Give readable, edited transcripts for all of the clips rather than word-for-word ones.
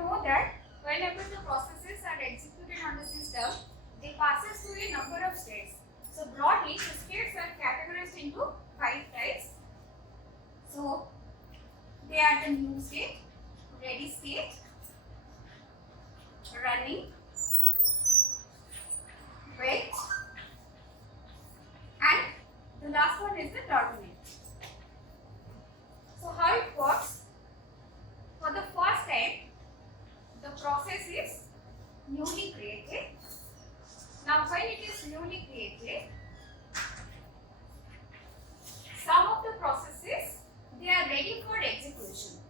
know that whenever the processes are executed on the system, they passes through a number of states. So broadly, the states are categorized into 5 types. So they are the new state, ready state, running, wait, and the last one is the terminate. So how it works? For the first time, the process is newly created. Now when it is newly created, some of the processes, they are ready for execution.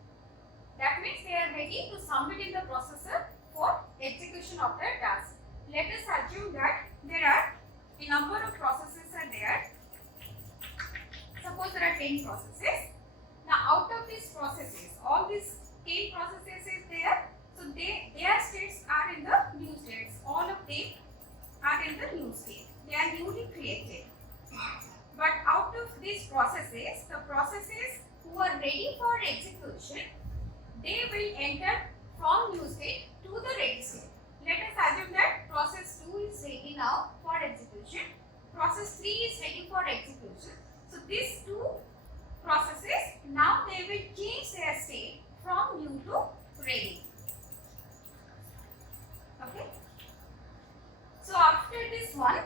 That means they are ready to submit in the processor for execution of their task. Let us assume that there are a number of processes are there. Suppose there are 10 processes. Now out of these processes, all these 10 processes is there. So their states are in the new states. All of them are in the new state. They are newly created. But out of these processes, the processes who are ready for execution, they will enter from new state to the ready state. Let us assume that process 2 is ready now for execution. Process 3 is ready for execution. So these two processes, now they will change their state from new to ready. Okay. So after this one,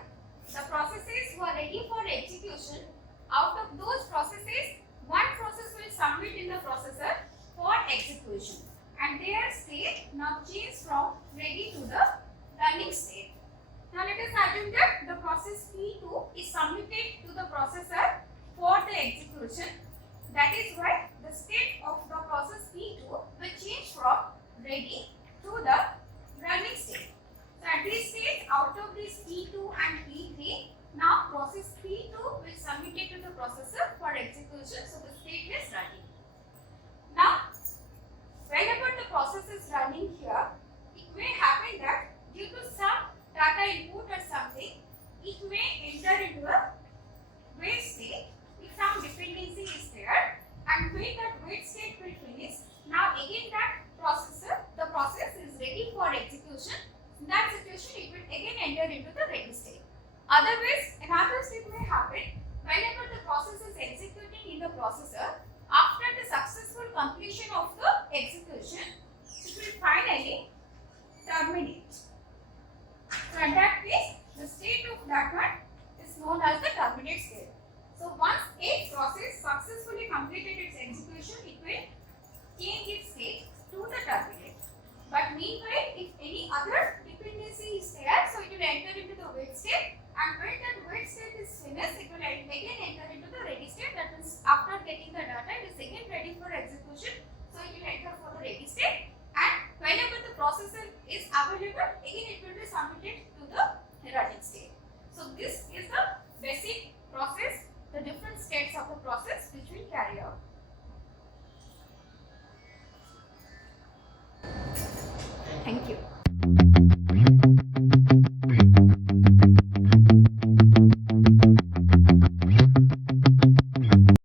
the processes who are ready for execution, out of those processes, one process will submit in the processor for execution, and their state now change from ready to the running state. Now let us assume that the process P2 is submitted to the processor for the execution. That is why the state of the process P2 will change from ready to the running state. So at this stage, out of this P2 and P3, now process P2 will submit it to the processor for execution. So the state is running. Now, whenever the process is running here, it may happen that due to some data input or something, it may enter into a wait state if some dependency is there, and when that wait state will finish, now again the process is ready for execution. In that situation, it will again enter into the ready state. Otherwise, another step may happen whenever the process is executing in the processor. After the successful completion of the execution, it will finally terminate. So in that case, the state of that one is known as the terminate state. So once a process successfully completed its execution, it will change its state to the terminate. But meanwhile, if any other dependency is there, so it will enter into the wait state, and when that wait state is finished, it will again enter into the ready state. That means after getting the data, it is again ready for execution, so it will enter for the ready state, and whenever the processor is available, again it will be submitted to the running state. So this is the basic